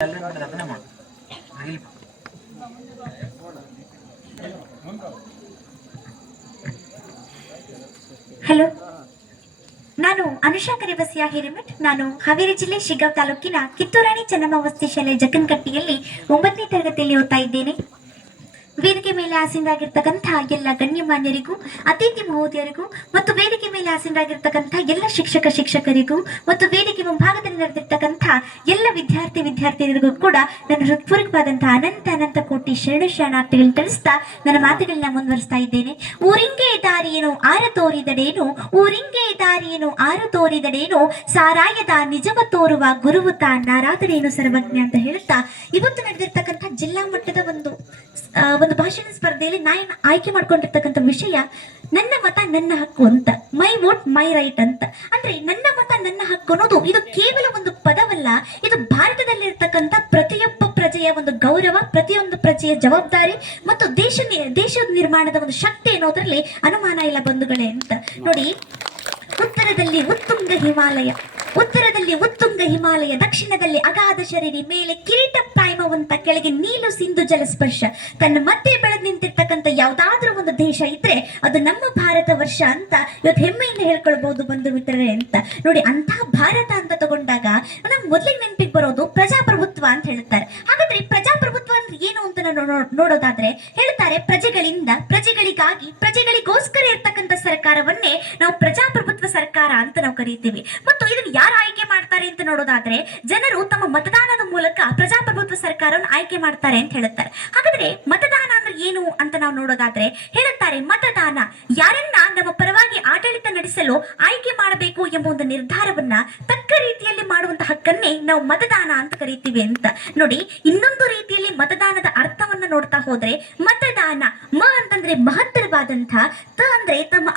Hello, ನಾನು ಅನುಷಾ ಕರಿಬಸಿಯ ಹಿರೇಮಠ್. ನಾನು ಹಾವೇರಿ ಜಿಲ್ಲೆ ಶಿಗ್ಗಾಂವ್ ತಾಲೂಕಿನ ಕಿತ್ತೂರಾಣಿ ಚೆನ್ನಮ್ಮ ವಸತಿ ಶಾಲೆ ಜಕ್ಕನಕಟ್ಟಿಯಲ್ಲಿ 9ನೇ ತರಗತಿಯಲ್ಲಿ ಓದ್ತಾ ಇದ್ದೇನೆ. ವೇದಿಕೆ ಮೇಲೆ ಆಸೀನರಾಗಿರ್ತಕ್ಕಂತಹ ಎಲ್ಲ ಗಣ್ಯಮಾನ್ಯರಿಗೂ, ಅತಿಥಿ ಮಹೋದಯರಿಗೂ ಮತ್ತು ವೇದಿಕೆ ಮೇಲೆ ಆಸೀನರಾಗಿರ್ತಕ್ಕಂತಹ ಎಲ್ಲ ಶಿಕ್ಷಕರಿಗೂ ಮತ್ತು ವೇದಿಕೆ ಮುಂಭಾಗದಲ್ಲಿ ನಡೆದಿರ್ತಕ್ಕಂತಹ ಎಲ್ಲ ವಿದ್ಯಾರ್ಥಿನಿಯರಿಗೂ ಕೂಡ ನನ್ನ ಹೃತ್ಪೂರ್ವಕವಾದಂತಹ ಅನಂತ ಕೋಟಿ ಶರಣಾರ್ಥಿಗಳನ್ನು ತಿಳಿಸ್ತಾ ನನ್ನ ಮಾತುಗಳನ್ನ ಮುಂದುವರಿಸ್ತಾ ಇದ್ದೇನೆ. ಊರಿಂಗೆ ದಾರಿಯೇನು ಆರ ತೋರಿದಡೇನು, ಊರಿಂಗೆ ದಾರಿಯೇನು ಆರ ತೋರಿದಡೇನು, ಸಾರಾಯದ ನಿಜವ ತೋರುವ ಗುರುವು ನಾರಾದರೇನು ಸರ್ವಜ್ಞ ಅಂತ ಹೇಳ್ತಾ, ಇವತ್ತು ನಡೆದಿರ್ತಕ್ಕಂಥ ಜಿಲ್ಲಾ ಮಟ್ಟದ ಒಂದು ಭಾಷಣ ಸ್ಪರ್ಧೆಯಲ್ಲಿ ನಾನು ಆಯ್ಕೆ ಮಾಡ್ಕೊಂಡಿರ್ತಕ್ಕಂಥ ವಿಷಯ ನನ್ನ ಮತ ನನ್ನ ಹಕ್ಕು ಅಂತ, ಮೈ ವೋಟ್ ಮೈ ರೈಟ್ ಅಂತ. ಅಂದ್ರೆ ನನ್ನ ಮತ ನನ್ನ ಹಕ್ಕು ಅನ್ನೋದು ಇದು ಕೇವಲ ಒಂದು ಪದವಲ್ಲ, ಇದು ಭಾರತದಲ್ಲಿರ್ತಕ್ಕಂಥ ಪ್ರತಿಯೊಬ್ಬ ಪ್ರಜೆಯ ಒಂದು ಗೌರವ, ಪ್ರತಿಯೊಂದು ಪ್ರಜೆಯ ಜವಾಬ್ದಾರಿ ಮತ್ತು ದೇಶದ ನಿರ್ಮಾಣದ ಒಂದು ಶಕ್ತಿ ಅನ್ನೋದ್ರಲ್ಲಿ ಅನುಮಾನ ಇಲ್ಲ ಬಂಧುಗಳೇ ಅಂತ. ನೋಡಿ, ಉತ್ತರದಲ್ಲಿ ಉತ್ತುಂಗ ಹಿಮಾಲಯ, ದಕ್ಷಿಣದಲ್ಲಿ ಅಗಾಧ ಶರೀರಿ, ಮೇಲೆ ಕಿರೀಟ ಪ್ರಾಯಮವಂತ, ಕೆಳಗೆ ನೀಲು ಸಿಂಧು ಜಲಸ್ಪರ್ಶ. ತನ್ನ ಮಧ್ಯೆ ಬೆಳೆದು ನಿಂತಿರ್ತಕ್ಕಂಥ ಯಾವ್ದಾದ್ರೂ ಒಂದು ದೇಶ ಇದ್ರೆ ಅದು ನಮ್ಮ ಭಾರತ ವರ್ಷ ಅಂತ ಇವತ್ತು ಹೆಮ್ಮೆಯಿಂದ ಹೇಳ್ಕೊಳ್ಬಹುದು ಬಂಧು ಮಿತ್ರರೇ ಅಂತ. ನೋಡಿ, ಅಂತಹ ಭಾರತ ಅಂತ ತಗೊಂಡಾಗ ನಮ್ಗೆ ಮೊದಲಿಗೆ ನೆನಪಿಗೆ ಬರೋದು ಪ್ರಜಾಪ್ರಭುತ್ವ ಅಂತ ಹೇಳ್ತಾರೆ. ಹಾಗಾದ್ರೆ ಪ್ರಜಾಪ್ರಭುತ್ವ ಅಂದ್ರೆ ಏನು ಅಂತ ನೋಡೋದಾದ್ರೆ ಹೇಳ್ತಾರೆ, ಪ್ರಜೆಗಳಿಂದ, ಪ್ರಜೆಗಳಿಗಾಗಿ, ಪ್ರಜೆಗಳಿಗೋಸ್ಕರ ಇರ್ತಕ್ಕಂಥ ಸರ್ಕಾರವನ್ನೇ ನಾವು ಪ್ರಜಾಪ್ರಭುತ್ವ ಸರ್ಕಾರ ಅಂತ ನಾವು ಕರೀತೀವಿ. ಮತ್ತು ಇದನ್ನು ಯಾರು ಆಯ್ಕೆ ಮಾಡ್ತಾರೆ ಅಂತ ನೋಡೋದಾದ್ರೆ ಜನರು ತಮ್ಮ ಮತದಾನದ ಮೂಲಕ ಪ್ರಜಾಪ್ರಭುತ್ವ ಸರ್ಕಾರವನ್ನು ಆಯ್ಕೆ ಮಾಡ್ತಾರೆ ಅಂತ ಹೇಳುತ್ತಾರೆ. ಹಾಗಾದ್ರೆ ಮತದಾನ ಅಂದ್ರೆ ಏನು ಅಂತ ನಾವು ನೋಡೋದಾದ್ರೆ ಹೇಳುತ್ತಾರೆ, ಮತದಾನ ಯಾರನ್ನ ನಮ್ಮ ಪರವಾಗಿ ಆಡಳಿತ ನಡೆಸಲು ಆಯ್ಕೆ ಮಾಡಬೇಕು ಎಂಬ ಒಂದು ನಿರ್ಧಾರವನ್ನ ತಕ್ಕ ರೀತಿಯಲ್ಲಿ ಮಾಡುವಂತ ಹಕ್ಕನ್ನೇ ನಾವು ಮತದಾನ ಅಂತ ಕರಿತೀವಿ ಅಂತ. ನೋಡಿ, ಇನ್ನೊಂದು ರೀತಿಯಲ್ಲಿ ಮತದಾನದ ಅರ್ಥವನ್ನ ನೋಡ್ತಾ ಹೋದ್ರೆ, ಮತದಾನ ಮ ಅಂತಂದ್ರೆ ಮಹತ್ತರವಾದಂಥ, ತ ಅಂದ್ರೆ ತಮ್ಮ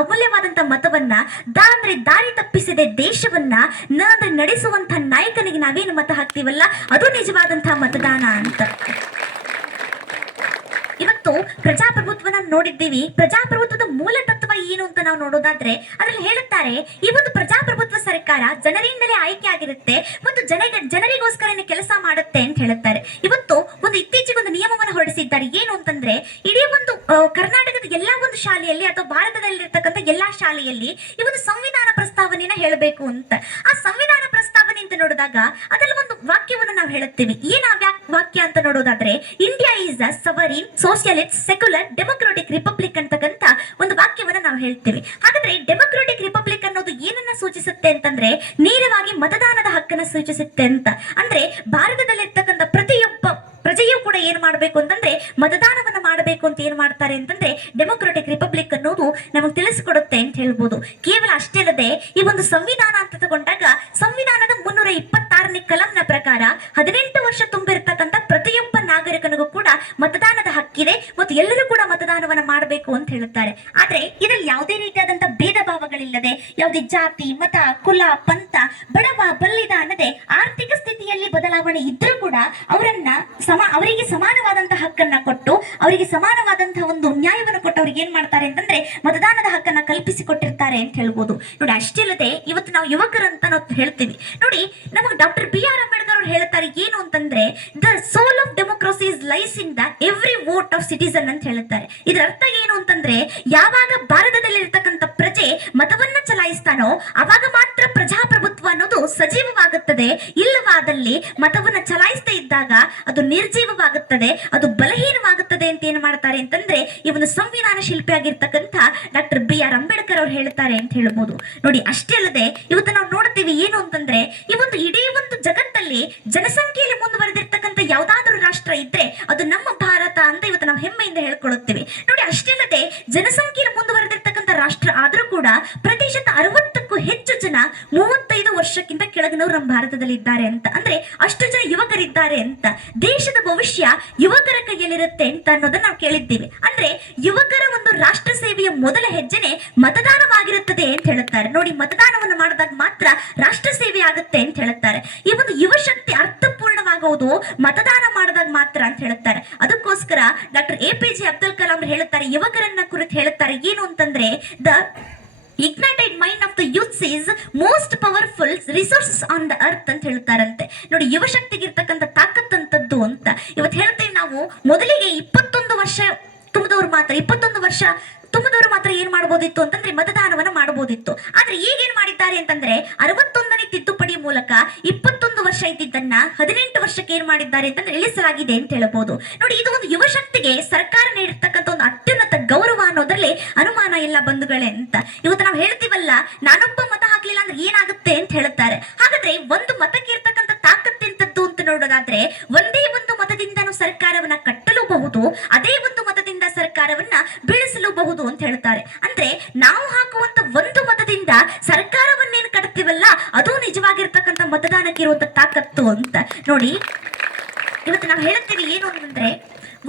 ಅಮೂಲ್ಯವಾದಂತ ಮತವನ್ನ, ದ ಅಂದ್ರೆ ದಾರಿ ತಪ್ಪಿಸದೆ ದೇಶವನ್ನ, ನ ಅಂದ್ರೆ ನಡೆಸುವಂತ ನಾಯಕನಿಗೆ ನಾವೇನು ಮತ ಹಾಕ್ತೀವಲ್ಲ ಅದು ನಿಜವಾದಂತಹ ಮತದಾನ ಅಂತ. ಇವತ್ತು ಪ್ರಜಾಪ್ರಭುತ್ವನ ನೋಡಿದ್ದೀವಿ. ಪ್ರಜಾಪ್ರಭುತ್ವದ ಮೂಲ ತತ್ವ ಏನು ಅಂತ ನಾವು ನೋಡೋದಾದ್ರೆ ಅದ್ರಲ್ಲಿ ಹೇಳುತ್ತಾರೆ, ಈ ಒಂದು ಪ್ರಜಾಪ್ರಭುತ್ವ ಸರ್ಕಾರ ಜನರಿಂದಲೇ ಆಯ್ಕೆ ಆಗಿರುತ್ತೆ ಮತ್ತು ಜನರಿಗೋಸ್ಕರನೇ ಕೆಲಸ ಮಾಡುತ್ತೆ ಅಂತ ಹೇಳುತ್ತಾರೆ. ಇವತ್ತು ಇತ್ತೀಚೆಗೆ ಒಂದು ನಿಯಮವನ್ನು ಹೊರಡಿಸಿದ್ದಾರೆ. ಏನು ಅಂತಂದ್ರೆ, ಇಡೀ ಒಂದು ಕರ್ನಾಟಕದ ಎಲ್ಲಾ ಒಂದು ಶಾಲೆಯಲ್ಲಿ ಅಥವಾ ಭಾರತದಲ್ಲಿರ್ತಕ್ಕಂಥ ಎಲ್ಲಾ ಶಾಲೆಯಲ್ಲಿ ಈ ಒಂದು ಸಂವಿಧಾನ ಪ್ರಸ್ತಾವನೆಯನ್ನ ಹೇಳಬೇಕು ಅಂತ. ಆ ಸಂವಿಧಾನ ಪ್ರಸ್ತಾವನೆ ಅಂತ ನೋಡಿದಾಗ ಅದರಲ್ಲಿ ಒಂದು ವಾಕ್ಯವನ್ನು ನಾವು ಹೇಳುತ್ತೇವೆ. ಏನ್ ಆ ವಾಕ್ಯ ಅಂತ ನೋಡೋದಾದ್ರೆ, India is a ಸವರಿನ್ socialist secular democratic republic ಅಂತಕ್ಕಂಥ ಒಂದು ವಾಕ್ಯವನ್ನ ನಾವು ಹೇಳ್ತೇವೆ. ಹಾಗಾದ್ರೆ ಡೆಮೊಕ್ರಾಟಿಕ್ ರಿಪಬ್ಲಿಕ್ ಅನ್ನೋದು ಏನನ್ನ ಸೂಚಿಸುತ್ತೆ ಅಂತಂದ್ರೆ, ನೇರವಾಗಿ ಮತದಾನದ ಹಕ್ಕನ್ನ ಸೂಚಿಸುತ್ತೆ ಅಂತ. ಅಂದ್ರೆ ಭಾರತದಲ್ಲಿರ್ತಕ್ಕಂಥ ಪ್ರತಿಯೊಬ್ಬ ಪ್ರಜೆಯೂ ಕೂಡ ಏನ್ ಮಾಡಬೇಕು ಅಂತಂದ್ರೆ ಮತದಾನವನ್ನ ಮಾಡಬೇಕು ಅಂತ ಏನ್ ಮಾಡ್ತಾರೆ ಅಂತಂದ್ರೆ ಡೆಮೊಕ್ರಾಟಿಕ್ ರಿಪಬ್ಲಿಕ್ ಅನ್ನೋದು ನಮಗೆ ತಿಳಿಸಿಕೊಡುತ್ತೆ ಅಂತ ಹೇಳ್ಬೋದು. ಕೇವಲ ಅಷ್ಟೇ ಅಲ್ಲದೆ, ಈ ಒಂದು ಸಂವಿಧಾನ ಅಂತ ತಗೊಂಡಾಗ ಸಂವಿಧಾನದ 326ನೇ ಕಲಂನ ಪ್ರಕಾರ 18 ವರ್ಷ ತುಂಬಿರ್ತಕ್ಕಂಥ ಪ್ರತಿಯೊಬ್ಬ ನಾಗರಿಕನಿಗೂ ಕೂಡ ಮತದಾನದ ಹಕ್ಕಿದೆ ಮತ್ತು ಎಲ್ಲರೂ ಕೂಡ ಮತದಾನವನ್ನ ಮಾಡಬೇಕು ಅಂತ ಹೇಳುತ್ತಾರೆ. ಆದ್ರೆ ಇದರಲ್ಲಿ ಯಾವುದೇ ರೀತಿಯಾದಂತಹ ಭೇದ ಭಾವಗಳಿಲ್ಲದೆ, ಯಾವುದೇ ಜಾತಿ, ಮತ, ಕುಲ, ಪಂಥ, ಬಡವ, ಬಲ್ಲಿದ ಅನ್ನದೆ ಆರ್ಥಿಕ ಸ್ಥಿತಿಯಲ್ಲಿ ಬದಲಾವಣೆ ಇದ್ರೂ ಕೂಡ ಅವರಿಗೆ ಸಮಾನವಾದಂತಹ ಹಕ್ಕನ್ನ ಕೊಟ್ಟು, ಅವರಿಗೆ ಸಮಾನವಾದಂತಹ ಒಂದು ನ್ಯಾಯವನ್ನು ಕೊಟ್ಟು ಅವ್ರಿಗೆ ಏನ್ ಮಾಡ್ತಾರೆ ಅಂತಂದ್ರೆ ಮತದಾನದ ಹಕ್ಕನ್ನ ಕಲ್ಪಿಸಿಕೊಟ್ಟಿರ್ತಾರೆ ಅಂತ ಹೇಳ್ಬೋದು. ನೋಡಿ, ಅಷ್ಟೇ ಅಲ್ಲದೆ ಇವತ್ತು ನಾವು ಯುವಕರಂತ ನಾವು ಹೇಳ್ತೀವಿ. ನೋಡಿ, ನಮಗೆ ಡಾಕ್ಟರ್ BR ಅಂಬೇಡ್ಕರ್ ಅವರು ಹೇಳ್ತಾರೆ ಏನು ಅಂತಂದ್ರೆ, the soul of democracy is lies in the every vote of citizen ಅಂತ ಹೇಳುತ್ತಾರೆ. ಇದರ ಅರ್ಥ ಏನು ಅಂತಂದ್ರೆ, ಯಾವಾಗ ಭಾರತದಲ್ಲಿ ಇರ್ತಕ್ಕಂಥ ಪ್ರಜೆ ಮತವನ್ನ ಚಲಾಯಿಸ್ತಾನೋ ಅವಾಗ ಮಾತ್ರ ಪ್ರಜಾಪ್ರಭುತ್ವ ಅನ್ನೋದು ಸಜೀವವಾಗುತ್ತದೆ. ಇಲ್ಲವಾದಲ್ಲಿ ಮತವನ್ನ ಚಲಾಯಿಸದೇ ಇದ್ದಾಗ ಅದು ನಿರ್ಜೀವವಾಗುತ್ತದೆ, ಅದು ಬಲಹೀನವಾಗುತ್ತದೆ ಅಂತ ಏನ್ ಮಾಡ್ತಾರೆ ಅಂತಂದ್ರೆ ಈ ಒಂದು ಸಂವಿಧಾನ ಶಿಲ್ಪಿ ಆಗಿರ್ತಕ್ಕಂಥ ಡಾಕ್ಟರ್ BR ಅಂಬೇಡ್ಕರ್ ಅವರು ಹೇಳ್ತಾರೆ ಅಂತ ಹೇಳ್ಬೋದು. ನೋಡಿ, ಅಷ್ಟೇ ಅಲ್ಲದೆ ಇವತ್ತು ನಾವು ನೋಡ್ತೀವಿ ಏನು ಅಂತಂದ್ರೆ, ಈ ಒಂದು ಇಡೀ ಒಂದು ಜಗತ್ತಲ್ಲಿ ಜನಸಂಖ್ಯೆಯಲ್ಲಿ ಮುಂದುವರೆದಿರ್ತಕ್ಕಂಥ ಯಾವ್ದಾದ್ರು ರಾಷ್ಟ್ರ ಇದ್ರೆ ಅದು ನಮ್ಮ ಭಾರತ ಅಂತ ಇವತ್ತು ನಾವು ಹೆಮ್ಮೆಯಿಂದ ಹೇಳ್ಕೊಳ್ಳುತ್ತೇವೆ. ನೋಡಿ, ಅಷ್ಟೇ ಅಲ್ಲದೆ ಜನಸಂಖ್ಯೆಯಲ್ಲಿ ಮುಂದುವರೆದಿರ್ತಕ್ಕಂಥ ರಾಷ್ಟ್ರ ಆದ್ರೂ ಕೂಡ ಪ್ರತಿಶತ 60ಕ್ಕೂ ಹೆಚ್ಚು ಜನ 35 ವರ್ಷಕ್ಕಿಂತ ಕೆಳಗಿನವರು ನಮ್ಮ ಭಾರತದಲ್ಲಿ ಇದ್ದಾರೆ ಅಂತ. ಅಂದ್ರೆ ಅಷ್ಟು ಜನ ಯುವಕರಿದ್ದಾರೆ ಅಂತ. ದೇಶದ ಭವಿಷ್ಯ ಯುವಕರ ಕೈಯಲ್ಲಿರುತ್ತೆ ಅಂತ ಅನ್ನೋದನ್ನ ನಾವು ಕೇಳಿದ್ದೀವಿ. ಅಂದ್ರೆ ಯುವಕರ ಒಂದು ರಾಷ್ಟ್ರ ಸೇವೆಯ ಮೊದಲ ಹೆಜ್ಜೆನೆ ಮತದಾನವಾಗಿರುತ್ತದೆ ಅಂತ ಹೇಳುತ್ತಾರೆ. ನೋಡಿ, ಮತದಾನವನ್ನು ಮಾಡಿದಾಗ ಮಾತ್ರ ರಾಷ್ಟ್ರ ಸೇವೆ ಆಗುತ್ತೆ ಅಂತ ಹೇಳುತ್ತಾರೆ. ಈ ಒಂದು ಯುವ ಶಕ್ತಿ ಅರ್ಥಪೂರ್ಣವಾಗುವುದು ಮತದಾನ ಮಾಡಿದಾಗ ಮಾತ್ರ ಅಂತ ಹೇಳುತ್ತಾರೆ. ಅದಕ್ಕೋಸ್ಕರ ಡಾಕ್ಟರ್ APJ ಅಬ್ದುಲ್ ಕಲಾಂ ಹೇಳುತ್ತಾರೆ, ಯುವಕರನ್ನ ಕುರಿತು ಹೇಳುತ್ತಾರೆ ಏನು ಅಂತಂದ್ರೆ, ignited mind of the youths is most powerful resources on the earth ಅಂತ ಹೇಳ್ತಾರಂತೆ. ನೋಡಿ, ಯುವ ಶಕ್ತಿಗೆ ಇರ್ತಕ್ಕಂಥ ತಾಕತ್ತಂತದ್ದು ಅಂತ ಇವತ್ತು ಹೇಳ್ತೇವೆ ನಾವು. ಮೊದಲಿಗೆ 21 ವರ್ಷ ತುಂಬಿದವರು ಮಾತ್ರ ಏನ್ ಮಾಡಬಹುದಿತ್ತು ಅಂತಂದ್ರೆ ಮತದಾನವನ್ನ ಮಾಡಬಹುದಿತ್ತು. ಆದ್ರೆ ಈಗ ಏನ್ ಮಾಡಿದ್ದಾರೆ ಅಂತಂದ್ರೆ 61ನೇ ತಿದ್ದುಪಡಿ ಮೂಲಕ 21 ವರ್ಷ ಇದ್ದಿದ್ದನ್ನ 18 ವರ್ಷಕ್ಕೆ ಏನ್ ಮಾಡಿದ್ದಾರೆ ಅಂತಂದ್ರೆ ಇಳಿಸಲಾಗಿದೆ ಅಂತ ಹೇಳಬಹುದು. ನೋಡಿ, ಇದು ಒಂದು ಯುವ ಶಕ್ತಿಗೆ ಸರ್ಕಾರ ನೀಡಿರ್ತಕ್ಕಂಥ ಒಂದು ಅತ್ಯುನ್ನತ ಗೌರವ ಅನ್ನೋದ್ರಲ್ಲಿ ಅನುಮಾನ ಇಲ್ಲ ಬಂಧುಗಳೇ ಅಂತ. ಇವತ್ತು ನಾವು ಹೇಳ್ತೀವಲ್ಲ, ನಾನೊಬ್ಬ ಮತ ಹಾಕ್ಲಿಲ್ಲ ಅಂದ್ರೆ ಏನಾಗುತ್ತೆ ಅಂತ ಹೇಳ್ತಾರೆ. ಹಾಗಾದ್ರೆ ಒಂದು ಮತಕ್ಕೆ ಇರ್ತಕ್ಕಂಥ ತಾಕತ್ತೆಂತದ್ದು ಅಂತ ನೋಡೋದಾದ್ರೆ, ಒಂದೇ ಒಂದು ಮತದಿಂದನೂ ಸರ್ಕಾರವನ್ನ ಕಟ್ಟಲೂಬಹುದು, ಅದೇ ಒಂದು ಮತದಿಂದ ಸರ್ಕಾರವನ್ನ ಬೀಳಿಸಲೂಬಹುದು ಅಂತ ಹೇಳ್ತಾರೆ. ಅಂದ್ರೆ ನಾವು ಹಾಕುವಂತ ಒಂದು ಮತದಿಂದ ಸರ್ಕಾರವನ್ನೇನು ಕಟ್ತೀವಲ್ಲ, ಅದು ನಿಜವಾಗಿರ್ತಕ್ಕಂಥ ಮತದಾನಕ್ಕೆ ಇರುವಂತ ತಾಕತ್ತು ಅಂತ. ನೋಡಿ, ಇವತ್ತು ನಾವು ಹೇಳ್ತೀವಿ ಏನು ಅಂತಂದ್ರೆ,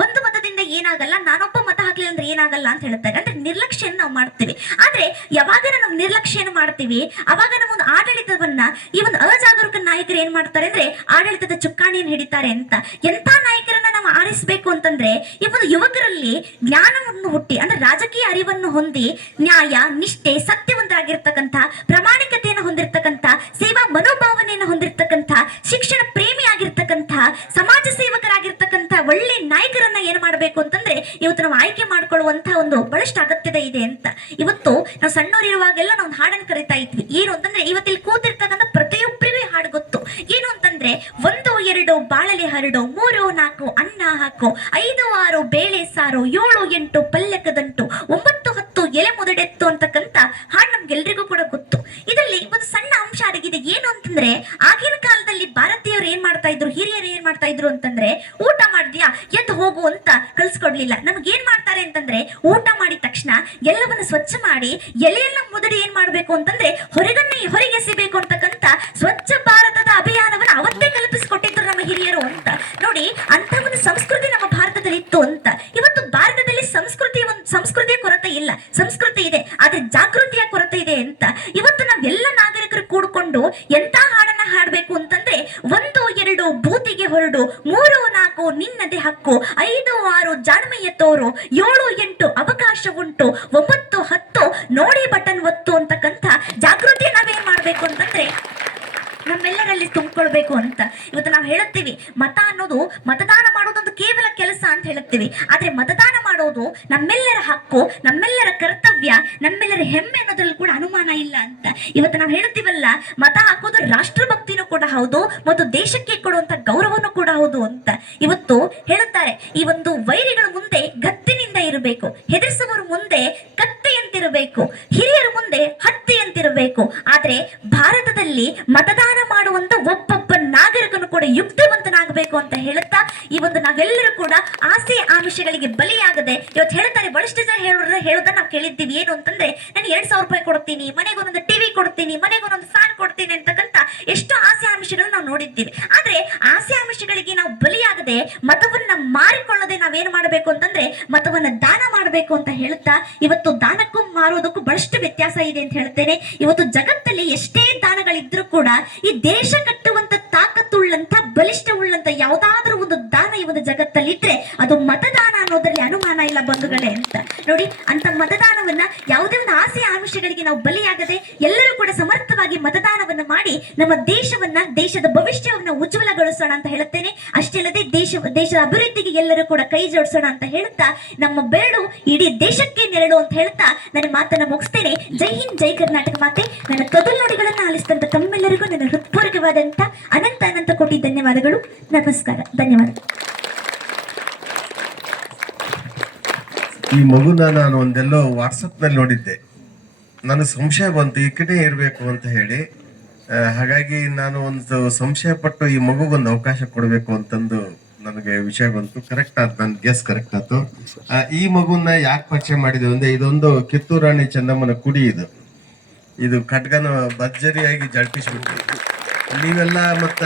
ಒಂದು ಮತದಿಂದ ಏನಾಗಲ್ಲ, ನಾನೊಬ್ಬ ಮತ ಹಾಕ್ಲಿಲ್ಲ ಅಂದ್ರೆ ಏನಾಗಲ್ಲ ಅಂತ ಹೇಳ್ತಾರೆ. ಅಂದ್ರೆ ನಿರ್ಲಕ್ಷ್ಯ ನಾವು ಮಾಡ್ತೀವಿ. ಆದ್ರೆ ಯಾವಾಗ ನಾವು ನಿರ್ಲಕ್ಷ್ಯನ ಮಾಡ್ತೀವಿ, ಅವಾಗ ನಮ್ಮ ಒಂದು ಆಡಳಿತವನ್ನ ಈ ಒಂದು ಅಜಾಗರೂಕ ನಾಯಕರು ಏನ್ ಮಾಡ್ತಾರೆ ಅಂದ್ರೆ ಆಡಳಿತದ ಚುಕ್ಕಾಣಿಯನ್ನು ಹಿಡಿತಾರೆ ಅಂತ. ಎಂತ ನಾಯಕರನ್ನ ನಾವು ಆರಿಸಬೇಕು ಅಂತಂದ್ರೆ, ಈ ಒಂದು ಯುವಕರಲ್ಲಿ ಜ್ಞಾನವನ್ನು ಹುಟ್ಟಿ ಅಂದ್ರೆ ರಾಜಕೀಯ ಅರಿವನ್ನು ಹೊಂದಿ, ನ್ಯಾಯ, ನಿಷ್ಠೆ, ಸತ್ಯವಂತರಾಗಿರ್ತಕ್ಕಂಥ, ಪ್ರಾಮಾಣಿಕತೆಯನ್ನು ಹೊಂದಿರತಕ್ಕಂಥ, ಸೇವಾ ಮನೋಭಾವನೆಯನ್ನು ಹೊಂದಿರತಕ್ಕಂಥ, ಶಿಕ್ಷಣ ಪ್ರೇಮಿ ಆಗಿರ್ತಕ್ಕಂಥ, ಸಮಾಜ ಸೇವಕರಾಗಿರ್ತಕ್ಕಂಥ ಒಳ್ಳೆ ನಾಯಕರನ್ನ ಏನ್ ಮಾಡಬೇಕು ಅಂತಂದ್ರೆ ಇವತ್ತು ನಾವು ಆಯ್ಕೆ ಮಾಡ್ಕೊಳ್ಳುವಂತ ಒಂದು ಬಹಳಷ್ಟು ಅಗತ್ಯತೆ ಇದೆ ಅಂತ. ಇವತ್ತು ನಾವು ಸಣ್ಣವರಿರುವಾಗೆಲ್ಲ ನಾವು ಹಾಡನ್ನು ಕರಿತಾ ಇದ್ವಿ. ಏನು ಅಂತಂದ್ರೆ, ಇವತ್ತಿಲ್ಲಿ ಕೂತಿರ್ತಕ್ಕಂಥ ಪ್ರತಿಯೊಬ್ಬರಿಗೂ ಹಾಡು ಗೊತ್ತು. ಏನು ಅಂತಂದ್ರೆ, 1 2 ಬಾಳಲೆ ಹರಡು, 3 4 ಅನ್ನ ಹಾಕು, 5 6 ಬೇಳೆ ಸಾರು, 7 8 ಪಲ್ಯಕದಂಟು, 9 10 ಎಲೆ ಮುದಡೆತ್ತು ಅಂತಕ್ಕಂಥ ಹಾಡು ನಮ್ಗೆಲ್ರಿಗೂ ಕೂಡ ಗೊತ್ತು. ಇದರಲ್ಲಿ ಒಂದು ಸಣ್ಣ ಅಂಶ ಅಡಗಿದೆ. ಏನು ಅಂತಂದ್ರೆ, ಆಗಿನ ಕಾಲದಲ್ಲಿ ಭಾರತೀಯರು ಏನ್ ಮಾಡ್ತಾ ಇದ್ರು, ಹಿರಿಯರು ಏನ್ ಮಾಡ್ತಾ ಇದ್ರು ಅಂತಂದ್ರೆ, ಊಟ ಮಾಡಿದ್ಯಾ ಎದ್ದು ಹೋಗು ಅಂತ ಕಳ್ಸಿಕೊಡ್ಲಿಲ್ಲ. ನಮ್ಗೆ ಏನ್ ಮಾಡ್ತಾರೆ ಅಂತಂದ್ರೆ, ಊಟ ಮಾಡಿದ ತಕ್ಷಣ ಎಲ್ಲವನ್ನ ಸ್ವಚ್ಛ ಮಾಡಿ ಎಲೆಯನ್ನ ಮುದಡಿ ಏನ್ ಮಾಡ್ಬೇಕು ಅಂತಂದ್ರೆ ಹೊರಗೆಸಿಬೇಕು ಅಂತಕ್ಕಂಥ ಸ್ವಚ್ಛ ಭಾರತದ ಅಭಿಯಾನವನ್ನು ಅವತ್ತೇ ಕಲ್ಪಿಸಿಕೊಟ್ಟಿದ್ರು ನಮ್ಮ ಹಿರಿಯರು ಅಂತ. ನೋಡಿ, ಅಂತ ಒಂದು ಸಂಸ್ಕೃತಿ ನಮ್ಮ ಭಾರತದಲ್ಲಿ ಇತ್ತು ಅಂತ. ಇವತ್ತು ಭಾರತದಲ್ಲಿ ಸಂಸ್ಕೃತಿಯ ಕೊರತೆ ಇಲ್ಲ, ಸಂಸ್ಕೃತಿ ಇದೆ, ಆದ್ರೆ ಜಾಗೃತಿಯ ಕೊರತೆ ಇದೆ ಅಂತ. ಇವತ್ತು ನಾವೆಲ್ಲ ನಾಗರಿಕರು ಕೂಡ್ಕೊಂಡು ಎಂತ ಹಾಡನ್ನ ಹಾಡ್ಬೇಕು ಅಂತಂದ್ರೆ, 1 2 ಬೂತಿಗೆ ಹೊರಡು, 3 4 ನಿನ್ನದೇ ಹಕ್ಕು, 5 6 ಜಾಣ್ಮೆಯ ತೋರು, 7 8 ಅವಕಾಶ ಉಂಟು, 9 10 ನೋಡಿ ಬಟನ್ ಒತ್ತು ಅಂತಕ್ಕಂಥ ಜಾಗೃತಿ ನಾವೇನ್ ಮಾಡ್ಬೇಕು ಅಂತಂದ್ರೆ ನಮ್ಮೆಲ್ಲರಲ್ಲಿ ತುಂಬಿಕೊಳ್ಬೇಕು ಅಂತ. ಇವತ್ತು ನಾವು ಹೇಳುತ್ತೀವಿ, ಮತ ಅನ್ನೋದು, ಮತದಾನ ಮಾಡೋದೊಂದು ಕೇವಲ ಕೆಲಸ ಅಂತ ಹೇಳುತ್ತೀವಿ. ಆದ್ರೆ ಮತದಾನ ಮಾಡೋದು ನಮ್ಮೆಲ್ಲರ ಹಕ್ಕು, ನಮ್ಮೆಲ್ಲರ ಕರ್ತವ್ಯ, ನಮ್ಮೆಲ್ಲರ ಹೆಮ್ಮೆ ಅನ್ನೋದ್ರಲ್ಲಿ ಕೂಡ ಅನುಮಾನ ಇಲ್ಲ ಅಂತ. ಇವತ್ತು ನಾವು ಹೇಳುತ್ತೀವಲ್ಲ, ಮತ ಹಾಕೋದು ರಾಷ್ಟ್ರಭಕ್ತಿನೂ ಕೂಡ ಹೌದು ಮತ್ತು ದೇಶಕ್ಕೆ ಕೊಡುವಂತ ಗೌರವನೂ ಕೂಡ ಹೌದು ಅಂತ. ಇವತ್ತು ಹೇಳುತ್ತಾರೆ, ಈ ಒಂದು ವೈರಿಗಳ ಮುಂದೆ ಗತ್ತಿನಿಂದ ಇರಬೇಕು, ಹೆದರಿಸುವವರು ಮುಂದೆ ಕತ್ತೆಯಂತಿರಬೇಕು, ಹಿರಿಯರ ಮುಂದೆ ಹತ್ತಿಯಂತಿರಬೇಕು. ಆದ್ರೆ ಭಾರತದಲ್ಲಿ ಮತದಾನ ಮಾಡುವಂತ ಒಬ್ಬೊಬ್ಬ ನಾಗರಿಕನು ಕೂಡ ಯುಕ್ತಿವಂತನಾಗಬೇಕು ಅಂತ ಹೇಳುತ್ತಾ, ಈ ಒಂದು ನಾವೆಲ್ಲರೂ ಕೂಡ ಆಸೆ ಆಮಿಷಗಳಿಗೆ ಬಲಿಯಾಗದೆ, ಇವತ್ತು ಹೇಳ್ತಾರೆ, ಬಹಳಷ್ಟು ಜನ ಹೇಳೋದನ್ನ ನಾವು ಕೇಳಿದ್ದೀವಿ. ಏನು ಅಂತಂದ್ರೆ, ನಾನು 2,000 ರೂಪಾಯಿ ಕೊಡ್ತೀನಿ, ಮನೆಗೊಂದೊಂದು ಟಿವಿ ಕೊಡ್ತೀನಿ, ಮನೆಗೊಂದೊಂದು ಫ್ಯಾನ್ ಕೊಡ್ತೀನಿ ಅಂತಕ್ಕಂಥ ಎಷ್ಟೋ ಆಸೆ ಆಮಿಷಗಳನ್ನ ನಾವು ನೋಡಿದ್ದೀವಿ. ಆದ್ರೆ ಆಸೆ ಆಮಿಷಗಳಿಗೆ ನಾವು ಬಲಿಯಾಗದೆ, ಮತವನ್ನ ಮಾರಿಕೊಳ್ಳದೆ ನಾವೇನ್ ಮಾಡಬೇಕು ಅಂತಂದ್ರೆ ಮತವನ್ನ ದಾನ ಮಾಡಬೇಕು ಅಂತ ಹೇಳುತ್ತಾ, ಇವತ್ತು ದಾನಕ್ಕೂ ಮಾರೋದಕ್ಕೂ ಬಹಳಷ್ಟು ವ್ಯತ್ಯಾಸ ಇದೆ ಅಂತ ಹೇಳ್ತೇನೆ. ಇವತ್ತು ಜಗತ್ತಲ್ಲಿ ಎಷ್ಟೇ ದಾನಗಳಿದ್ರೂ ಕೂಡ ಈ ದೇಶ ಕಟ್ಟುವಂತ ತಾಕತ್ತುಳ್ಳಂತ, ಬಲಿಷ್ಠವುಳ್ಳಂತ ಯಾವುದಾದ್ರೂ ಒಂದು ದಾನ ಈ ಒಂದು ಜಗತ್ತಲ್ಲಿ ಇದ್ರೆ ಅದು ಮತದಾನ ಅನ್ನೋದ್ರಲ್ಲಿ ಅನುಮಾನ ಇಲ್ಲ ಬಂಧುಗಳೇ ಅಂತ. ನೋಡಿ, ಅಂತ ಮತದಾನವನ್ನ ಯಾವುದೇ ಒಂದು ಆಸೆ ಆಮಿಷಗಳಿಗೆ ನಾವು ಬಲಿಯಾಗದೆ ಎಲ್ಲರೂ ಕೂಡ ಸಮರ್ಥವಾಗಿ ಮತದಾನವನ್ನ ಮಾಡಿ ನಮ್ಮ ದೇಶವನ್ನ, ದೇಶದ ಭವಿಷ್ಯವನ್ನ ಉಜ್ವಲಗೊಳಿಸೋಣ ಅಂತ ಹೇಳುತ್ತೇನೆ. ಅಷ್ಟೇ ಅಲ್ಲದೆ ದೇಶದ ಅಭಿವೃದ್ಧಿಗೆ ಎಲ್ಲರೂ ಕೂಡ ಕೈ ಜೋಡಿಸೋಣ ಅಂತ ಹೇಳುತ್ತಾ, ನಮ್ಮ ಬೆರಳು ಇಡೀ ದೇಶಕ್ಕೆ ನೆರಳು ಅಂತ ಹೇಳ್ತಾ ನನ್ನ ಮಾತನ್ನ ಮುಗಿಸ್ತೇನೆ. ಜೈ ಹಿಂದ್, ಜೈ ಕರ್ನಾಟಕ ಮಾತೆ. ನನ್ನ ಕದಲ್ ನುಡಿಗಳನ್ನ ಆಲಿಸಿದಂತ ತಮ್ಮೆಲ್ಲರಿಗೂ ನನ್ನ ಹೃತ್ಪೂರ್ವಕವಾದಂತ ಅನಂತ ಅನಂತ ಕೋಟಿ ಧನ್ಯವಾದಗಳು. ನಮಸ್ಕಾರ, ಧನ್ಯವಾದ. ಈ ಮಗುನ ನಾನು ಒಂದೆಲ್ಲೋ ವಾಟ್ಸಪ್ ನಲ್ಲಿ ನೋಡಿದ್ದೆ. ನನಗೆ ಸಂಶಯ ಬಂತು, ಈ ಕಡೆ ಇರಬೇಕು ಅಂತ ಹೇಳಿ. ಹಾಗಾಗಿ ನಾನು ಒಂದು ಸಂಶಯ ಪಟ್ಟು ಈ ಮಗುಗೊಂದು ಅವಕಾಶ ಕೊಡಬೇಕು ಅಂತಂದು ನನಗೆ ವಿಷಯ ಬಂತು. ಕರೆಕ್ಟ್ ಆಯ್ತು, ನನ್ನ ಗೆಸ್ ಕರೆಕ್ಟ್ ಆಯ್ತು. ಈ ಮಗುನ ಯಾಕೆ ಪರಿಚಯ ಮಾಡಿದ್ವಿ ಅಂದ್ರೆ, ಇದೊಂದು ಕಿತ್ತೂರು ರಾಣಿ ಚೆನ್ನಮ್ಮನ ಕುಡಿ. ಇದು ಖಡ್ಗನ ಭರ್ಜರಿಯಾಗಿ ಜಡ್ಪಿಸ್ಬಿಟ್ಟು ನೀವೆಲ್ಲ, ಮತ್ತ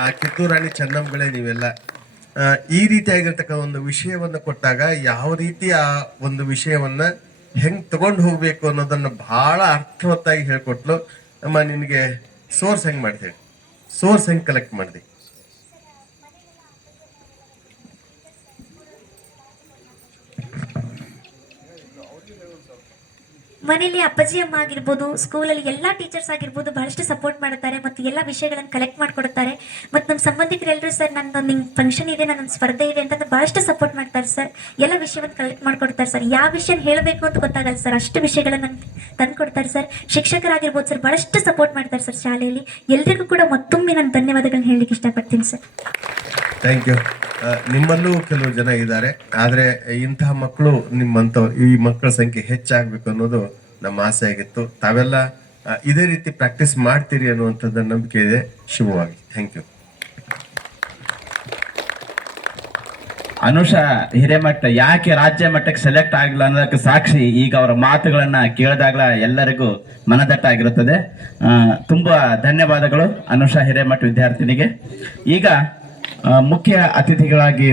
ಆ ಕಿತ್ತೂರು ರಾಣಿ ಚೆನ್ನಮ್ಮಗಳೇ ನೀವೆಲ್ಲ ಈ ರೀತಿಯಾಗಿರ್ತಕ್ಕ ಒಂದು ವಿಷಯವನ್ನ ಕೊಟ್ಟಾಗ ಯಾವ ರೀತಿ ಆ ಒಂದು ವಿಷಯವನ್ನ ಹೆಂಗ್ ತಗೊಂಡು ಹೋಗ್ಬೇಕು ಅನ್ನೋದನ್ನ ಬಹಳ ಅರ್ಥವತ್ತಾಗಿ ಹೇಳ್ಕೊಟ್ಲು. ಅಮ್ಮ, ನಿನಗೆ ಸೋರ್ಸ್ ಹೆಂಗ್ ಮಾಡಿದೆ, ಸೋರ್ಸ್ ಹೆಂಗ್ ಕಲೆಕ್ಟ್ ಮಾಡಿದೆ? ಮನೇಲಿ ಅಪ್ಪಾಜಿ ಅಮ್ಮ ಆಗಿರ್ಬೋದು, ಸ್ಕೂಲಲ್ಲಿ ಎಲ್ಲ ಟೀಚರ್ಸ್ ಆಗಿರ್ಬೋದು ಬಹಳಷ್ಟು ಸಪೋರ್ಟ್ ಮಾಡುತ್ತಾರೆ ಮತ್ತು ಎಲ್ಲ ವಿಷಯಗಳನ್ನು ಕಲೆಕ್ಟ್ ಮಾಡಿಕೊಡುತ್ತಾರೆ. ಮತ್ತು ನಮ್ಮ ಸಂಬಂಧಿಕರೆಲ್ಲರೂ ಸರ್ ನನ್ನೊಂದು ಫಂಕ್ಷನ್ ಇದೆ, ನನ್ನೊಂದು ಸ್ಪರ್ಧೆ ಇದೆ ಅಂತ ಬಹಳಷ್ಟು ಸಪೋರ್ಟ್ ಮಾಡ್ತಾರೆ ಸರ್. ಎಲ್ಲ ವಿಷಯವನ್ನು ಕಲೆಕ್ಟ್ ಮಾಡಿಕೊಡ್ತಾರೆ ಸರ್. ಯಾವ ವಿಷಯ ಹೇಳಬೇಕು ಅಂತ ಗೊತ್ತಾಗಲ್ಲ ಸರ್, ಅಷ್ಟು ವಿಷಯಗಳನ್ನು ನನಗೆ ತಂದು ಕೊಡ್ತಾರೆ ಸರ್. ಶಿಕ್ಷಕರಾಗಿರ್ಬೋದು ಸರ್ ಬಹಳಷ್ಟು ಸಪೋರ್ಟ್ ಮಾಡ್ತಾರೆ ಸರ್ ಶಾಲೆಯಲ್ಲಿ. ಎಲ್ರಿಗೂ ಕೂಡ ಮತ್ತೊಮ್ಮೆ ನಾನು ಧನ್ಯವಾದಗಳನ್ನ ಹೇಳಲಿಕ್ಕೆ ಇಷ್ಟಪಡ್ತೀನಿ ಸರ್. Thank you. ನಿಮ್ಮಲ್ಲೂ ಕೆಲವು ಜನ ಇದ್ದಾರೆ, ಆದರೆ ಇಂತಹ ಮಕ್ಕಳು ನಿಮ್ಮಂತ ಈ ಮಕ್ಕಳ ಸಂಖ್ಯೆ ಹೆಚ್ಚಾಗಬೇಕು ಅನ್ನೋದು ನಮ್ಮ ಆಸೆ ಆಗಿತ್ತು. ತಾವೆಲ್ಲ ಇದೇ ರೀತಿ ಪ್ರಾಕ್ಟೀಸ್ ಮಾಡ್ತೀರಿ ಅನ್ನುವಂಥದ್ದು ನಂಬಿಕೆ ಇದೆ. ಶುಭವಾಗಿ. Thank you. ಅನುಷಾ ಹಿರೇಮಠ ಯಾಕೆ ರಾಜ್ಯ ಮಟ್ಟಕ್ಕೆ ಸೆಲೆಕ್ಟ್ ಆಗಲ್ಲ ಅನ್ನೋದಕ್ಕೆ ಸಾಕ್ಷಿ ಈಗ ಅವರ ಮಾತುಗಳನ್ನ ಕೇಳಿದಾಗಲ ಎಲ್ಲರಿಗೂ ಮನದಟ್ಟಾಗಿರುತ್ತದೆ. ತುಂಬಾ ಧನ್ಯವಾದಗಳು ಅನುಷಾ ಹಿರೇಮಠ ವಿದ್ಯಾರ್ಥಿನಿಗೆ. ಈಗ ಮುಖ್ಯ ಅತಿಥಿಗಳಾಗಿ